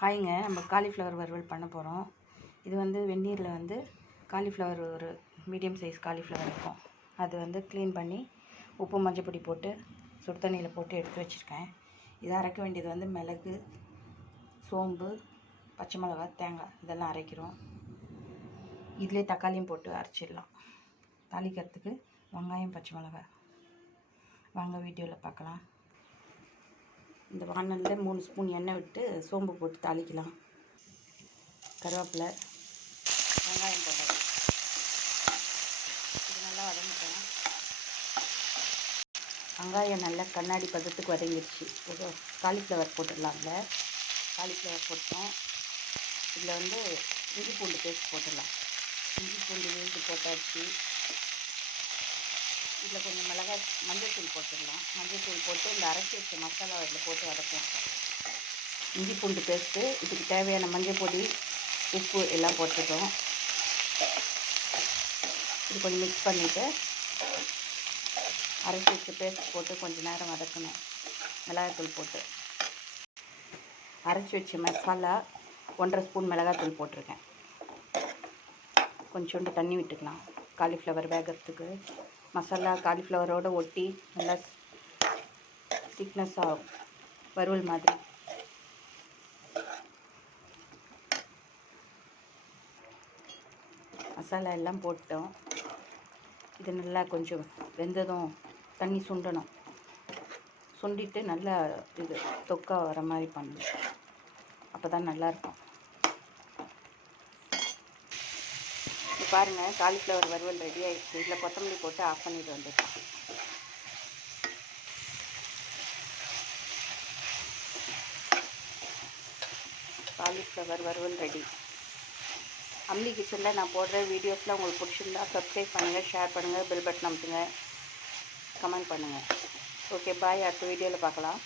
ஹாய்ங்க, நம்ம காலிஃப்ளவர் வறுவல் பண்ண போகிறோம். இது வந்து வெந்நீரில் வந்து காலிஃப்ளவர் ஒரு மீடியம் சைஸ் காலிஃப்ளவர் இருக்கும். அது வந்து க்ளீன் பண்ணி உப்பு மஞ்சப்பொடி போட்டு சுடு தண்ணியில் போட்டு எடுத்து வச்சுருக்கேன். இதை அரைக்க வேண்டியது வந்து மிளகு, சோம்பு, பச்சை மிளகாய், தேங்காய் இதெல்லாம் அரைக்கிறோம். இதிலே தக்காளியும் போட்டு அரைச்சிடலாம். தாளிக்கிறதுக்கு வெங்காயம், பச்சை மிளகாய். வாங்க வீடியோவில் பார்க்கலாம். இந்த வானலில் 3 ஸ்பூன் எண்ணெய் விட்டு சோம்பு போட்டு தாளிக்கலாம். கருவேப்பிலை, வெங்காயம் போட்டது இது நல்லா வதங்கிட்டோம். வெங்காயம் நல்லா கண்ணாடி பதத்துக்கு வதங்கிடுச்சு. காலிஃப்ளவர் போட்டுடலாம். அதில் காலிஃப்ளவர் போட்டோம். இதில் வந்து இஞ்சி பூண்டு பேஸ்ட் போட்டுடலாம். இஞ்சி பூண்டு விழுந்து போட்டாச்சு. இதில் கொஞ்சம் மிளகாய், மஞ்சள்தூள் போட்டுடலாம். மஞ்சள்தூள் போட்டு இந்த அரைச்சி வச்ச மசாலா இதில் போட்டு வதக்கலாம். இஞ்சி பூண்டு பேஸ்ட்டு, இதுக்கு தேவையான மஞ்சள் பொடி, உப்பு எல்லாம் போட்டுட்டோம். இது கொஞ்சம் மிக்ஸ் பண்ணிவிட்டு அரைச்சி வச்ச பேஸ்ட் போட்டு கொஞ்சம் நேரம் வதக்கணும். மிளகாய்த்தூள் போட்டு அரைச்சி வச்ச மசாலா 1.5 ஸ்பூன் மிளகாய்த்தூள் போட்டிருக்கேன். கொஞ்சோண்டு தண்ணி விட்டுக்கலாம். காலிஃப்ளவர் வேகிறதுக்கு மசாலா காலிஃப்ளவரோடு ஒட்டி நல்லா திக்னஸாக வறுவல் மாதிரி. மசாலா எல்லாம் போட்டோம். இது நல்லா கொஞ்சம் வெந்ததும் தண்ணி சுண்டணும். சுண்டிட்டு நல்லா இது தொக்கா வர மாதிரி பண்ணணும். அப்போ தான் நல்லாயிருக்கும். பாருங்கள், காலிஃப்ளவர் வறுவல் ரெடி ஆகிடுச்சு. இதில் கொத்தமல்லி போட்டு ஆஃப் பண்ணிட்டு வந்துட்டோம். காலிஃப்ளவர் வறுவல் ரெடி. அம்லி கிச்சனில் நான் போடுற வீடியோஸில் உங்களுக்கு பிடிச்சிருந்தா சப்ஸ்கிரைப் பண்ணுங்கள், ஷேர் பண்ணுங்கள், பெல் பட்டன் அமுத்துங்க, கமெண்ட் பண்ணுங்கள். ஓகே, பாய். அடுத்த வீடியோவில் பார்க்கலாம்.